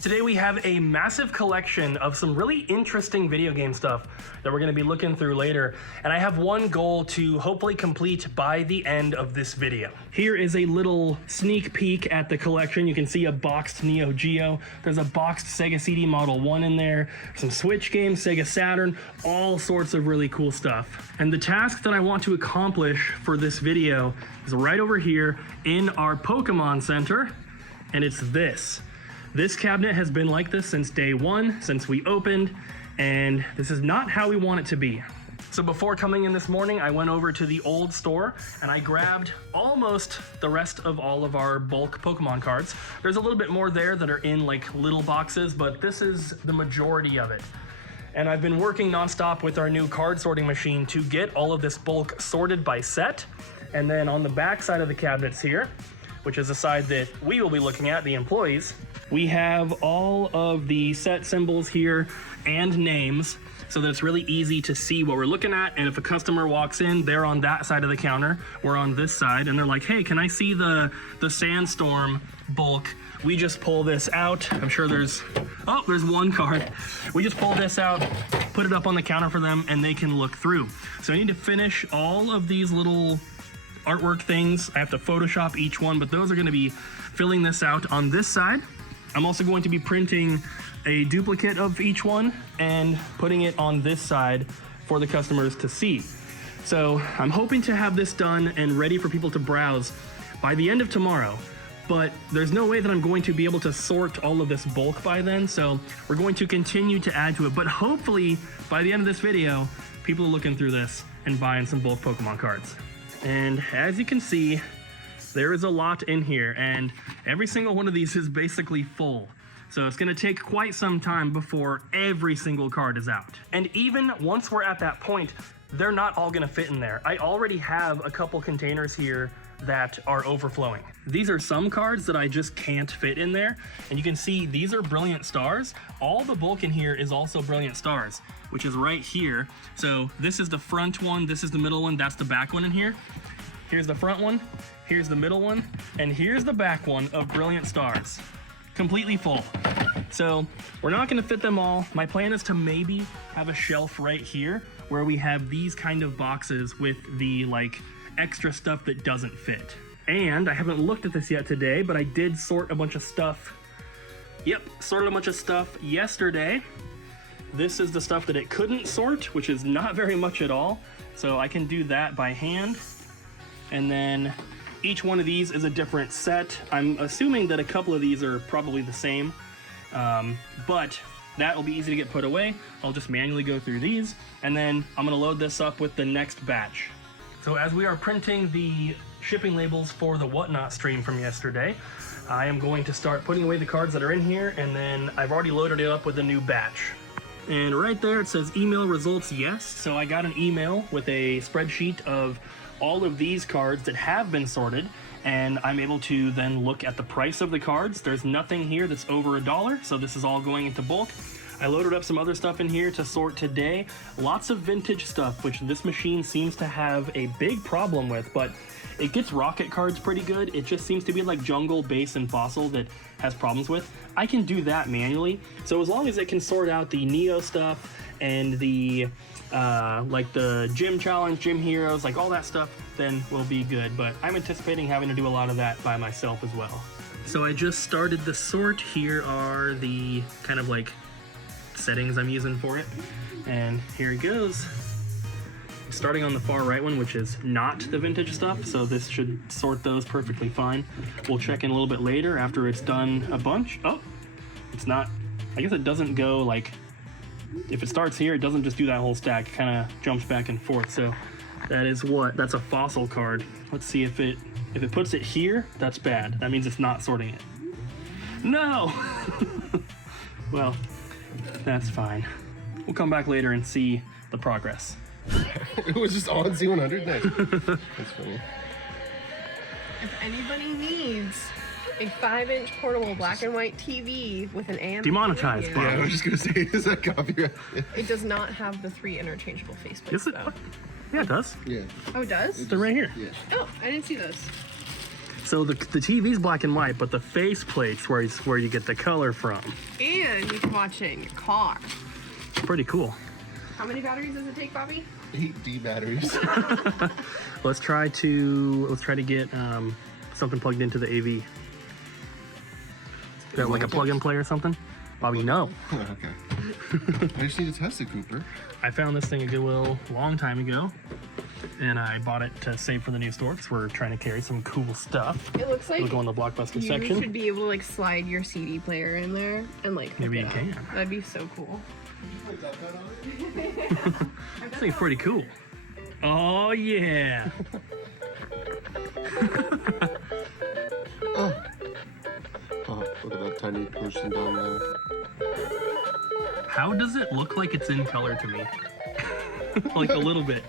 Today we have a massive collection of some really interesting video game stuff that we're going to be looking through later, and I have one goal to hopefully complete by the end of this video. Here is a little sneak peek at the collection. You can see a boxed Neo Geo, there's a boxed Sega CD Model 1 in there, some Switch games, Sega Saturn, all sorts of really cool stuff. And the task that I want to accomplish for this video is right over here in our Pokémon Center, and it's this. This cabinet has been like this since day one, since we opened, and this is not how we want it to be. So before coming in this morning, I went over to the old store and I grabbed almost the rest of all of our bulk Pokemon cards. There's a little bit more there that are in like little boxes, but this is the majority of it. And I've been working nonstop with our new card sorting machine to get all of this bulk sorted by set. And then on the back side of the cabinets here, which is the side that we will be looking at, the employees, we have all of the set symbols here and names so that it's really easy to see what we're looking at. And if a customer walks in, they're on that side of the counter, we're on this side, and they're like, hey, can I see the Sandstorm bulk? We just pull this out. I'm sure there's one card. We just pull this out, put it up on the counter for them, and they can look through. So I need to finish all of these little artwork things. I have to Photoshop each one, but those are gonna be filling this out on this side. I'm also going to be printing a duplicate of each one and putting it on this side for the customers to see. So I'm hoping to have this done and ready for people to browse by the end of tomorrow, but there's no way that I'm going to be able to sort all of this bulk by then, so we're going to continue to add to it. But hopefully by the end of this video, people are looking through this and buying some bulk Pokemon cards. And as you can see, there is a lot in here, and every single one of these is basically full. So it's gonna take quite some time before every single card is out. And even once we're at that point, they're not all gonna fit in there. I already have a couple containers here that are overflowing. These are some cards that I just can't fit in there. And you can see these are Brilliant Stars. All the bulk in here is also Brilliant Stars, which is right here. So this is the front one, this is the middle one, that's the back one in here. Here's the front one, here's the middle one, and here's the back one of Brilliant Stars. Completely full. So we're not gonna fit them all. My plan is to maybe have a shelf right here where we have these kind of boxes with the like extra stuff that doesn't fit. And I haven't looked at this yet today, but I did sort a bunch of stuff. Yep, sorted a bunch of stuff yesterday. This is the stuff that it couldn't sort, which is not very much at all. So I can do that by hand. And then each one of these is a different set. I'm assuming that a couple of these are probably the same, but that will be easy to get put away. I'll just manually go through these, and then I'm gonna load this up with the next batch. So as we are printing the shipping labels for the Whatnot stream from yesterday, I am going to start putting away the cards that are in here, and then I've already loaded it up with a new batch. And right there it says email results yes. So I got an email with a spreadsheet of all of these cards that have been sorted, and I'm able to then look at the price of the cards. There's nothing here that's over $1, so this is all going into bulk. I loaded up some other stuff in here to sort today. Lots of vintage stuff, which this machine seems to have a big problem with, but it gets rocket cards pretty good. It just seems to be like Jungle, Base, and Fossil that has problems with. I can do that manually, so as long as it can sort out the Neo stuff and the like the Gym Challenge, Gym Heroes, like all that stuff, then we'll be good. But I'm anticipating having to do a lot of that by myself as well. So I just started the sort. Here are the kind of like settings I'm using for it. And here it goes. Starting on the far right one, which is not the vintage stuff, so this should sort those perfectly fine. We'll check in a little bit later after it's done a bunch. Oh, it's not, I guess it doesn't go like, if it starts here, it doesn't just do that whole stack, it kind of jumps back and forth. So that is what, that's a Fossil card. Let's see if it puts it here, that's bad. That means it's not sorting it. No! Well, that's fine. We'll come back later and see the progress. It was just on Z100 next. That's funny. If anybody needs a 5-inch portable black and white TV with an AM Demonetized, radio, Yeah, I was just gonna say, is that copyright? Yeah. it does not have the 3 interchangeable faceplates. Is it? Though. Yeah, it does. Yeah. Oh, it does? They're right here. Yeah. Oh, I didn't see those. So the TV's black and white, but the faceplate's where you get the color from. And you can watch it in your car. Pretty cool. How many batteries does it take, Bobby? 8 D batteries. Let's try to get something plugged into the AV. Is that like a plug and play or something? Bobby, no. Okay. I just need to test it, Cooper. I found this thing at Goodwill a long time ago, and I bought it to save for the new store because we're trying to carry some cool stuff. It looks like It'll go in the Blockbuster you section. should be able to like slide your CD player in there and like hook Maybe it you up. can. That'd be so cool. This thing's pretty cool. Oh yeah. Oh, look at that tiny person down there. How does it look like it's in color to me? Like a little bit.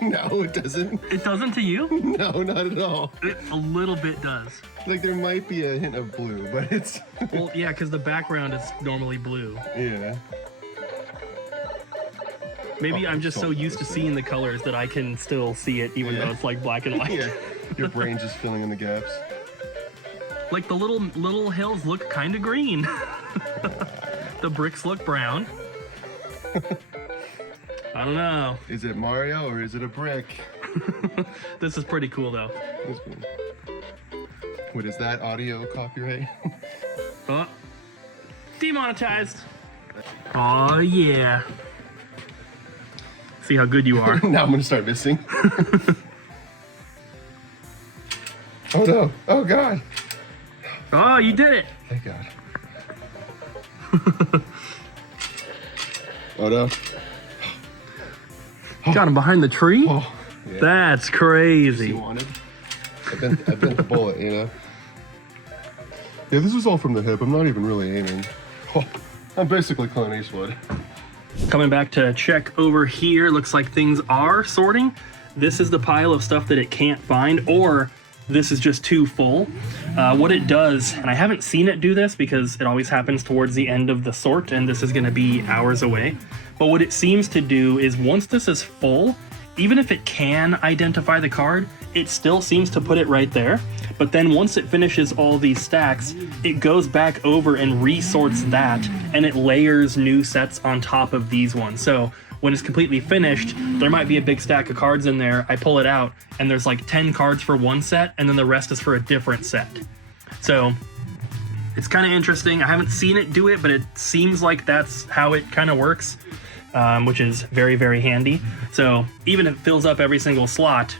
No, it doesn't. It doesn't to you? No, not at all. It a little bit does. Like there might be a hint of blue, but it's... Well, yeah, because the background is normally blue. Yeah. Maybe Oh, I'm just so used to seeing the colors that I can still see it even though it's like black and white. Yeah. Your brain's just filling in the gaps. Like the little hills look kind of green. The bricks look brown. I don't know. Is it Mario or is it a brick? This is pretty cool though. This one. What is that, audio copyright? Oh, demonetized. Oh yeah. See how good you are. Now I'm gonna start missing. Oh no! Oh god! Oh, you did it. Thank god. Oh no! Got him behind the tree? Oh, yeah. That's He crazy. wanted. I bent the bullet, you know. Yeah, this is all from the hip. I'm not even really aiming. Oh, I'm basically Clint Eastwood. Coming back to check over here, looks like things are sorting. This is the pile of stuff that it can't find, or this is just too full. What it does, and I haven't seen it do this because it always happens towards the end of the sort, and this is gonna be hours away. But what it seems to do is once this is full, even if it can identify the card, it still seems to put it right there. But then once it finishes all these stacks, it goes back over and resorts that, and it layers new sets on top of these ones. So when it's completely finished, there might be a big stack of cards in there. I pull it out, and there's like 10 cards for one set, and then the rest is for a different set. So it's kind of interesting. I haven't seen it do it, but it seems like that's how it kind of works, which is very, very handy. So even if it fills up every single slot,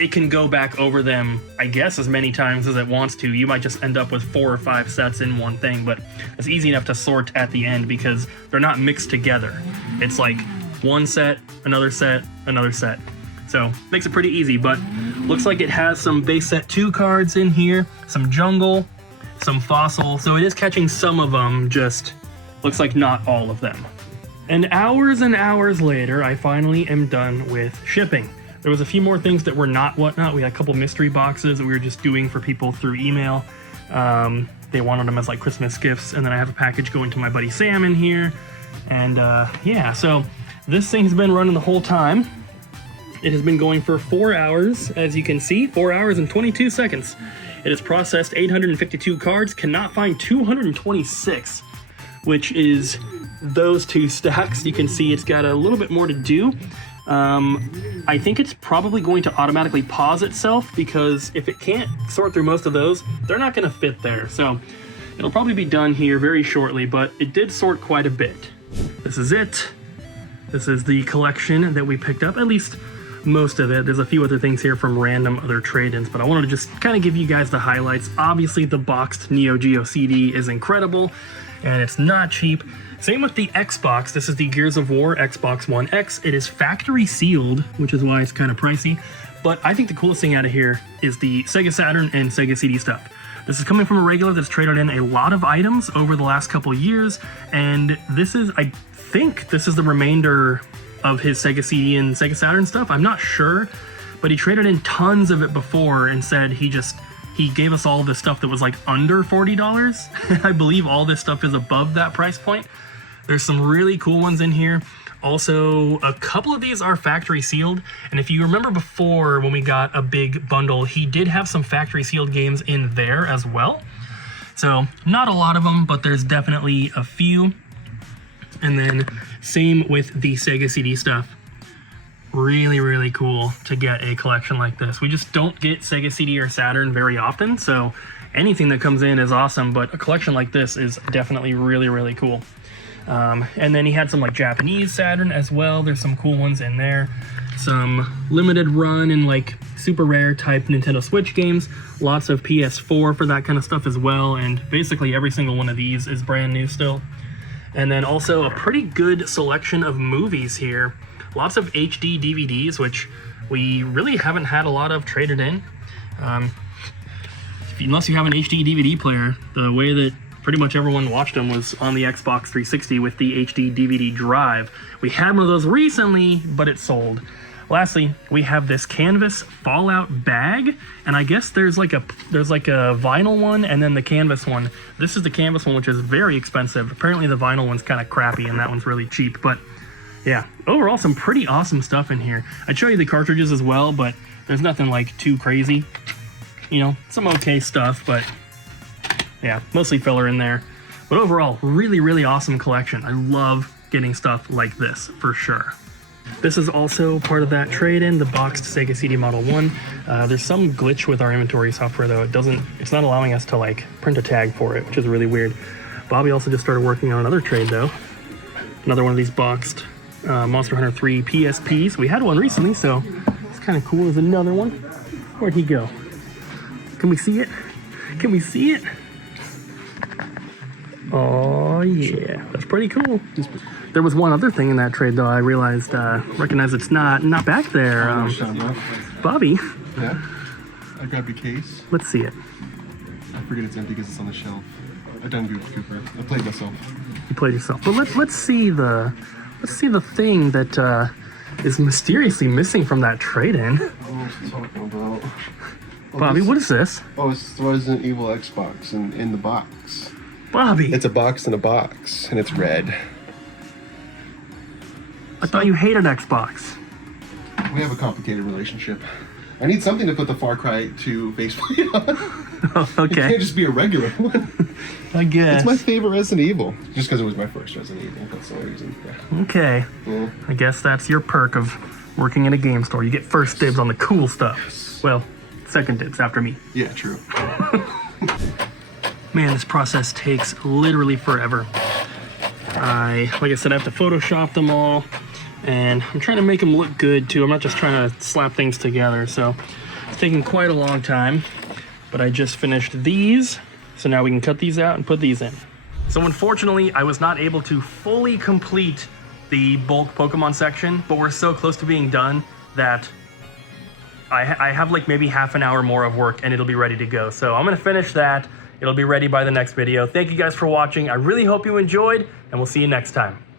it can go back over them, I guess, as many times as it wants to. You might just end up with 4 or 5 sets in one thing, but it's easy enough to sort at the end because they're not mixed together. It's like one set, another set, another set. So makes it pretty easy, but looks like it has some base set 2 cards in here, some jungle, some fossil. So it is catching some of them, just looks like not all of them. And hours later, I finally am done with shipping. There was a few more things that were not whatnot. We had a couple mystery boxes that we were just doing for people through email. They wanted them as like Christmas gifts. And then I have a package going to my buddy Sam in here. And yeah, so this thing's been running the whole time. It has been going for 4 hours, as you can see, 4 hours and 22 seconds. It has processed 852 cards, cannot find 226, which is those 2 stacks. You can see it's got a little bit more to do. I think it's probably going to automatically pause itself because if it can't sort through most of those, they're not going to fit there. So it'll probably be done here very shortly, but it did sort quite a bit. This is it. This is the collection that we picked up, at least most of it. There's a few other things here from random other trade-ins, but I wanted to just kind of give you guys the highlights. Obviously, the boxed Neo Geo CD is incredible, and it's not cheap. Same with the Xbox. This is the Gears of War Xbox One X. It is factory sealed, which is why it's kind of pricey. But I think the coolest thing out of here is the Sega Saturn and Sega CD stuff. This is coming from a regular that's traded in a lot of items over the last couple years. And this is, I think this is the remainder of his Sega CD and Sega Saturn stuff. I'm not sure, but he traded in tons of it before and said he gave us all this stuff that was like under $40. I believe all this stuff is above that price point. There's some really cool ones in here. Also, a couple of these are factory sealed, and if you remember before when we got a big bundle, he did have some factory sealed games in there as well. So not a lot of them, but there's definitely a few. And then same with the Sega CD stuff. Really, really cool to get a collection like this. We just don't get Sega CD or Saturn very often, so anything that comes in is awesome, but a collection like this is definitely really, really cool. And then he had some like Japanese Saturn as well. There's some cool ones in there. Some limited run and like super rare type Nintendo Switch games. Lots of PS4 for that kind of stuff as well. And basically every single one of these is brand new still. And then also a pretty good selection of movies here. Lots of HD DVDs, which we really haven't had a lot of traded in. Unless you have an HD DVD player, the way that pretty much everyone watched them was on the Xbox 360 with the HD DVD drive. We had one of those recently, but it sold. Lastly, we have this canvas Fallout bag, and I guess there's like a vinyl one and then the canvas one. This is the canvas one, which is very expensive. Apparently the vinyl one's kind of crappy and that one's really cheap, but yeah, overall some pretty awesome stuff in here. I'd show you the cartridges as well, but there's nothing like too crazy. You know, some okay stuff, but yeah, mostly filler in there. But overall, really, really awesome collection. I love getting stuff like this, for sure. This is also part of that trade-in, the boxed Sega CD Model 1. There's some glitch with our inventory software, though. It's not allowing us to, like, print a tag for it, which is really weird. Bobby also just started working on another trade, though. Another one of these boxed Monster Hunter 3 PSPs. We had one recently, so it's kind of cool. There's another one. Where'd he go? Can we see it? Can we see it? Oh yeah, that's pretty cool. There was one other thing in that trade though. I recognized it's not back there. Bobby. Yeah. I grabbed your case. Let's see it. I forget it's empty because it's on the shelf. I done Goof Cooper. I played myself. You played yourself. But let's see the thing that is mysteriously missing from that trade-in. What was I talking about? Bobby, what is this? Oh, it's Resident Evil Xbox in the box. Bobby! It's a box in a box, and it's red. I thought you hated Xbox. We have a complicated relationship. I need something to put the Far Cry 2 faceplate on. Oh, okay. It can't just be a regular one. I guess. It's my favorite Resident Evil. Just because it was my first Resident Evil. That's the only reason. Yeah. Okay. Yeah. I guess that's your perk of working in a game store. You get first dibs on the cool stuff. Yes. Well, second dibs after me. Yeah, true. Man, this process takes literally forever. Like I said, I have to Photoshop them all, and I'm trying to make them look good too. I'm not just trying to slap things together, so it's taking quite a long time. But I just finished these, so now we can cut these out and put these in. So unfortunately, I was not able to fully complete the bulk Pokemon section, but we're so close to being done that I have like maybe half an hour more of work and it'll be ready to go. So I'm gonna finish that. It'll be ready by the next video. Thank you guys for watching. I really hope you enjoyed, and we'll see you next time.